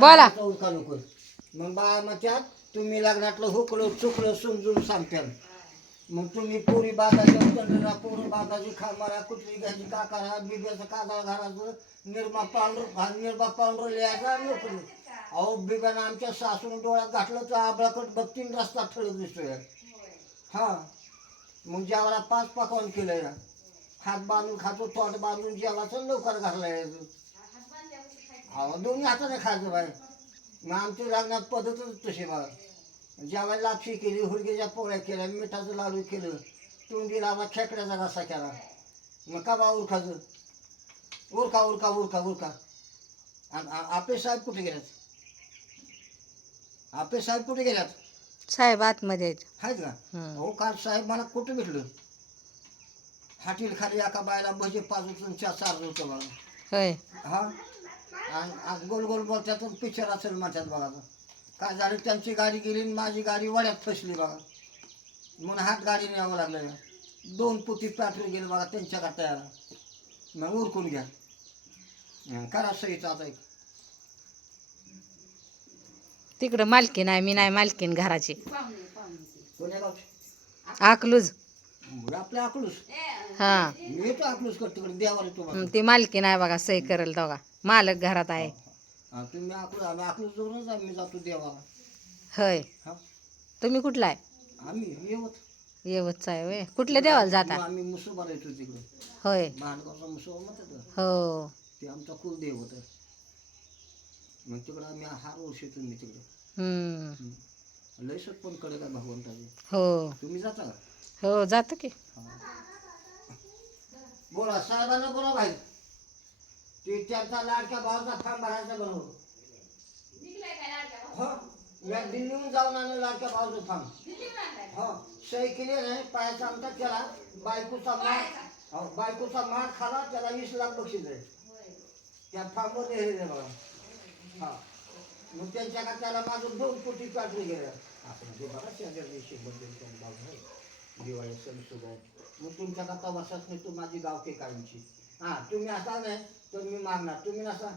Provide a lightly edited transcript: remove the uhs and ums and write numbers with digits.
बोला. उरका नको. मग बाळा म्हणतात तुम्ही लग्नातलं हुकलं चुकलं समजून सांगताल. मग तुम्ही पोरी बाजाच्या पोरं बाजाची खामारा कुठली घ्यायची का करा बिब्याचं काजळ घालायचं निर्मा पांढरं लिहायचा नोकरी. अहो बिब्यानं आमच्या सासून डोळ्यात घातलं तर आबळाकट बघतीन रस्ता ठळक दिसतोय. हा मग जेवायला 5 पकवान केलंय. हात बांधून खातो तोंड बांधून जेवायचं लवकर घाललाय. अहो दोन्ही हाताने खायचं बाय. मग आमच्या लग्नात पद्धतच तशी बघा. जेवायला लापशी केली हुरगेच्या पोळ्या केल्या मिठाचं लाडू केलं तोंडी लावा खेकड्याचा रस्सा केला. मग का बा उरखाचं उरका उरका उरका उरका. आपे साहेब कुठे गेल्यात? आपे साहेब कुठे गेल्यात? साहेब आतमध्ये आहेत. आहेत का? हो काल साहेब मला कुठं भेटलं? हाटील खाली एका बायला भजे पाजून चार होतं बघा. होय. हा आणि गोल गोल बोलतात पिक्चर असेल म्हणतात बघा. काय झालं त्यांची गाडी गेली आणि माझी गाडी वड्यात फसली बघा. म्हणून हात गाडी न्यावं लागलं. 2 पुती पेट्रोल गेलं बघा त्यांच्या तयार. मग उरकून घ्या करा सहीचा आता एक. तिकडं मालकीन आहे, मी नाही मालकीन घराची. कोण्या गावची? अकलूज. आपल्या अकलूस. हा मी येतो अकलूस कर तिकडे देवाला तुम्हाला. ती मालकीन आहे बघा, सही करेल दोघा. मालक घरात आहे. तुम्ही आम्ही अकलूस जाऊनच आम्ही जातो देवाला. होय. हा तुम्ही कुठला आहे? आम्ही येवत. येवतचा आहे होय. कुठल्या देवाला जाता? आम्ही मुसोबा येतो तिकडे. होय. महानगावचा मुसोबा म्हणतात. हो. ते आमचा कुलदेव होतं. मग तिकडं आम्ही हार वर्ष येतो मी तिकडे. लय पण कडे काय भगवंताचे. हो. तुम्ही जाता का? हो जातो की. बोला साहेबांना बोला भाई. ते त्यांचा लाडक्या भावाचा फॉर्म भरायचा बरोबर. हो या दिल्लीहून जाऊन आणलं लाडक्या भावाचं फॉर्म. हो सही केली नाही पायाचा आमचा केला. बायकोचा मार खाला त्याला 20 लाख बक्षीस आहे. त्या फॉर्मवर लिहिलेलं बघा. हा मग त्यांच्या का त्याला माझं 2 कोटी पेट्रोल गेलं. आपण बघा शेजारी दिवाळी सण सुद्धा आहे. मग तुमच्या का तवासाच नाही तू माझी गावठी कायमची. हां तुम्ही असा नाही तर मी मागणार. तुम्ही नसा